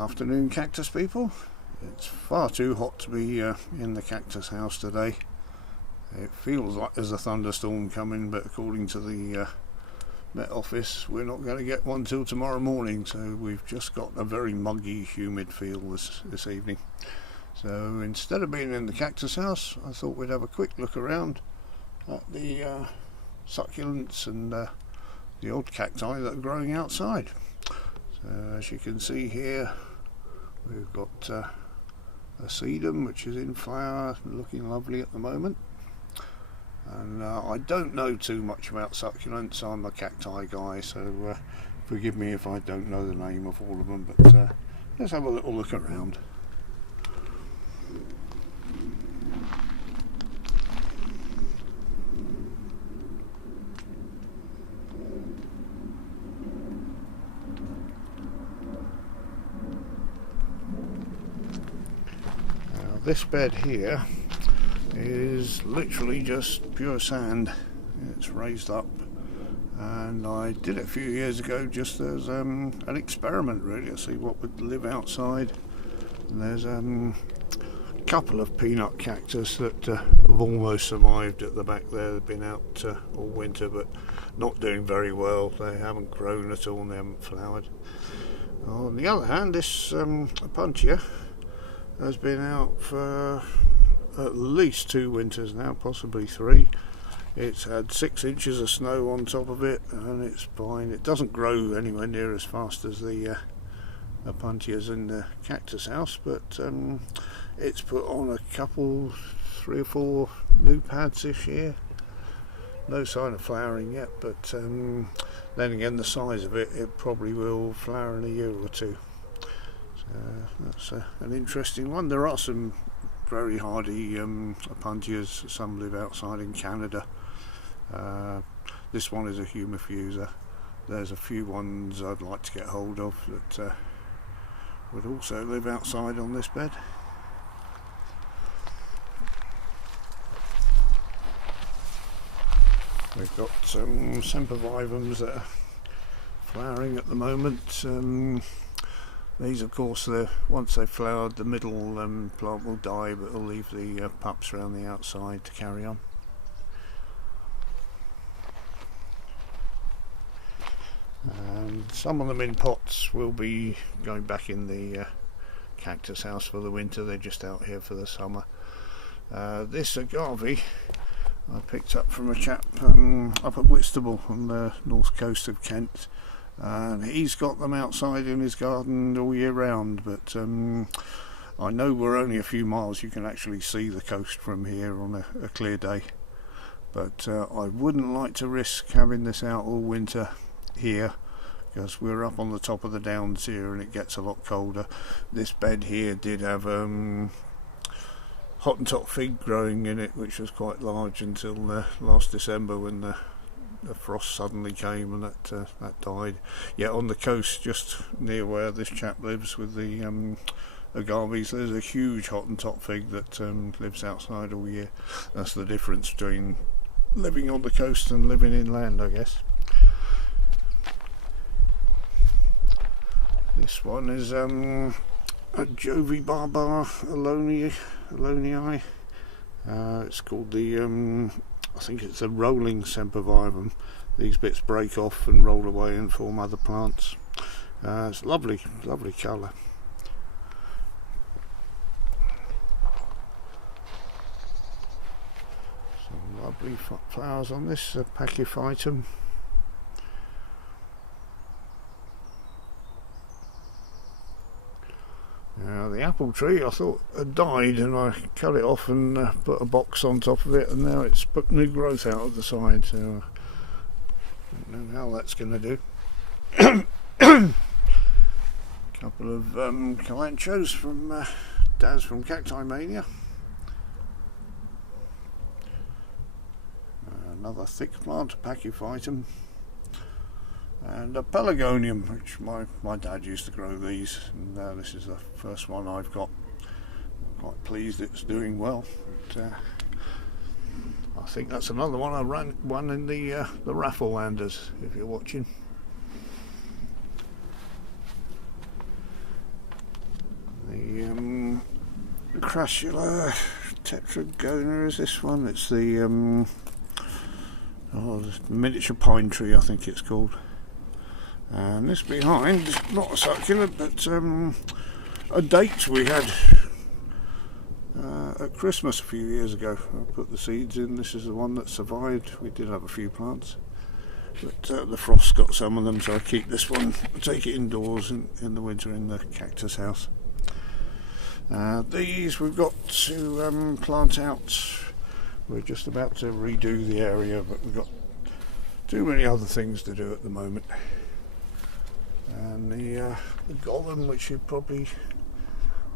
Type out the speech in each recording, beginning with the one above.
Afternoon, Cactus people. It's far too hot to be in the Cactus house today. It feels like there's a thunderstorm coming, but according to the Met Office, we're not going to get one till tomorrow morning, so we've just got a very muggy, humid feel this evening. So instead of being in the Cactus house, I thought we'd have a quick look around at the succulents and the odd cacti that are growing outside. So as you can see here, we've got a sedum which is in flower, looking lovely at the moment. And I don't know too much about succulents. I'm a cacti guy, so forgive me if I don't know the name of all of them, but let's have a little look around. This bed here is literally just pure sand. It's raised up, and I did it a few years ago just as an experiment, really, to see what would live outside. And there's a couple of peanut cactus that have almost survived at the back there. They've been out all winter but not doing very well. They haven't grown at all and they haven't flowered. On the other hand, this Opuntia has been out for at least 2 winters now, possibly 3. It's had 6 inches of snow on top of it, and it's fine. It doesn't grow anywhere near as fast as the Opuntias in the Cactus house, but it's put on a couple, 3 or 4 new pads this year. No sign of flowering yet, but then again, the size of it, it probably will flower in a year or 2. That's an interesting one. There are some very hardy Opuntias. Some live outside in Canada. This one is a humifuser. There's a few ones I'd like to get hold of that would also live outside on this bed. We've got some sempervivums that are flowering at the moment. These, of course, once they've flowered, the middle plant will die, but it'll leave the pups around the outside to carry on. And some of them in pots will be going back in the Cactus house for the winter. They're just out here for the summer. This agave I picked up from a chap up at Whitstable on the north coast of Kent. And he's got them outside in his garden all year round, but I know we're only a few miles. You can actually see the coast from here on a clear day, but I wouldn't like to risk having this out all winter here, because we're up on the top of the downs here and it gets a lot colder. This bed here did have Hottentot fig growing in it, which was quite large until last December, when the frost suddenly came and that died. Yet on the coast, just near where this chap lives with the agaves, there's a huge Hottentot fig that lives outside all year. That's the difference between living on the coast and living inland, I guess. This one is a Jovi Barbar Alonii. It's called the I think it's a rolling sempervivum. These bits break off and roll away and form other plants. It's lovely, lovely colour. Some lovely flowers on this pachyphytum. Now the apple tree I thought had died, and I cut it off and put a box on top of it, and now it's put new growth out of the side, so I don't know how that's going to do. Couple of calanchos from Daz from Cacti Mania. Another thick plant, pachyphytum. And a pelargonium, which my dad used to grow these, and this is the first one I've got. I'm quite pleased it's doing well. But, I think that's another one I won in the raffle landers, if you're watching. The Crassula tetragona is this one. It's the the miniature pine tree, I think it's called. And this behind is not a succulent, but a date we had at Christmas a few years ago. I put the seeds in. This is the one that survived. We did have a few plants, but the frost got some of them, so I keep this one, take it indoors in the winter in the cactus house. These we've got to plant out. We're just about to redo the area, but we've got too many other things to do at the moment. And the golem, which you probably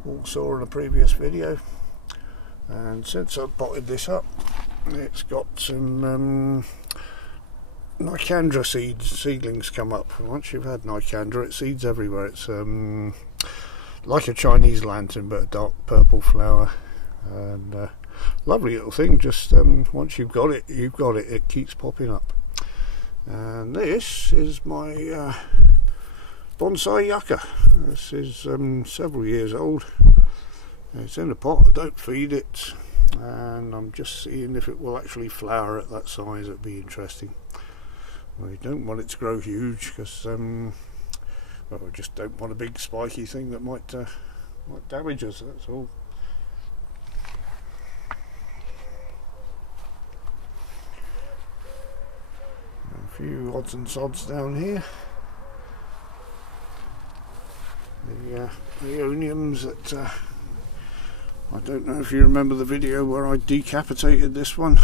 all saw in a previous video, and since I've potted this up, it's got some Nicandra seedlings come up. And once you've had Nicandra, it seeds everywhere. It's like a Chinese lantern, but a dark purple flower, and lovely little thing. Just once you've got it, you've got it. It keeps popping up. And this is my bonsai yucca. This is several years old. It's in a pot. I don't feed it, and I'm just seeing if it will actually flower at that size. It'd be interesting. We don't want it to grow huge because well, we just don't want a big spiky thing that might damage us, that's all. A few odds and sods down here. The Aeoniums that I don't know if you remember the video where I decapitated this one.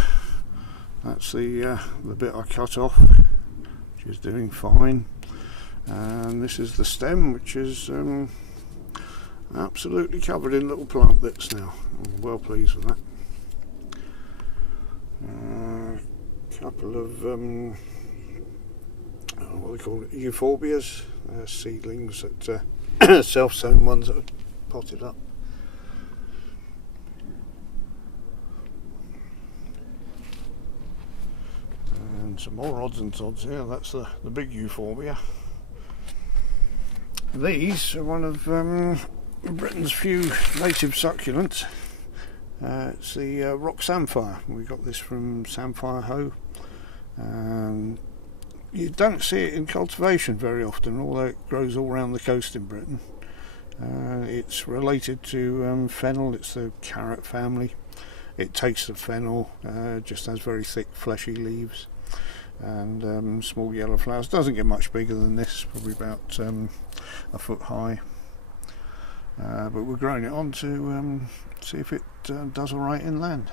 That's the bit I cut off, which is doing fine. And this is the stem, which is absolutely covered in little plant bits now. I'm well pleased with that. Couple of what they call it, euphorbias, seedlings that self-sown ones that are potted up. And some more odds and sods here. That's the big euphorbia. These are one of Britain's few native succulents. It's the rock samphire. We got this from Samphire Hoe. You don't see it in cultivation very often, although it grows all around the coast in Britain. It's related to fennel. It's the carrot family. It tastes of fennel, just has very thick fleshy leaves and small yellow flowers. Doesn't get much bigger than this, probably about a foot high, but we're growing it on to see if it does alright inland.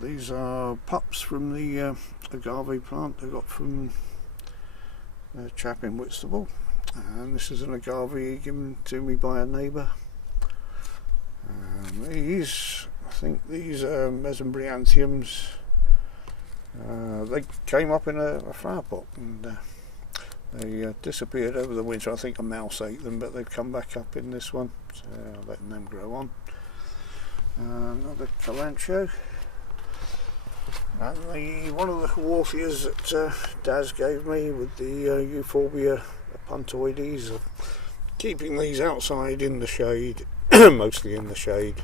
These are pups from the agave plant I got from a chap in Whitstable, and this is an agave given to me by a neighbour. These, I think these are mesembryanthemums. They came up in a flower pot, and they disappeared over the winter. I think a mouse ate them, but they've come back up in this one, so I'm letting them grow on. Another Calancho, and one of the Haworthias that Daz gave me with the Euphorbia puntoides. Keeping these outside in the shade, mostly in the shade.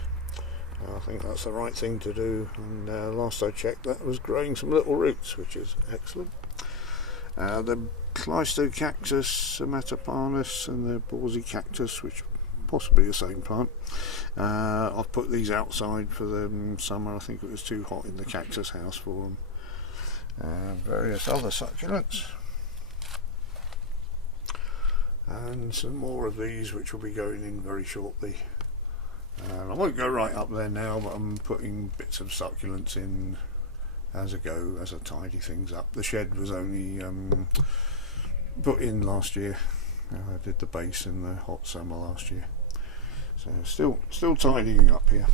I think that's the right thing to do, and last I checked that was growing some little roots, which is excellent. The Cactus, Metapanus, and the Borsey Cactus, which possibly the same plant. I've put these outside for the summer. I think it was too hot in the cactus house for them. Various other succulents, and some more of these which will be going in very shortly. I won't go right up there now, but I'm putting bits of succulents in as I go, as I tidy things up. The shed was only put in last year. I did the base in the hot summer last year, so still tidying up here.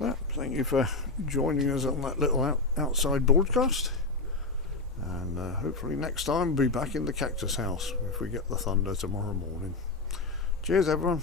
Well, thank you for joining us on that little outside broadcast, and hopefully next time we'll be back in the cactus house if we get the thunder tomorrow morning. Cheers everyone.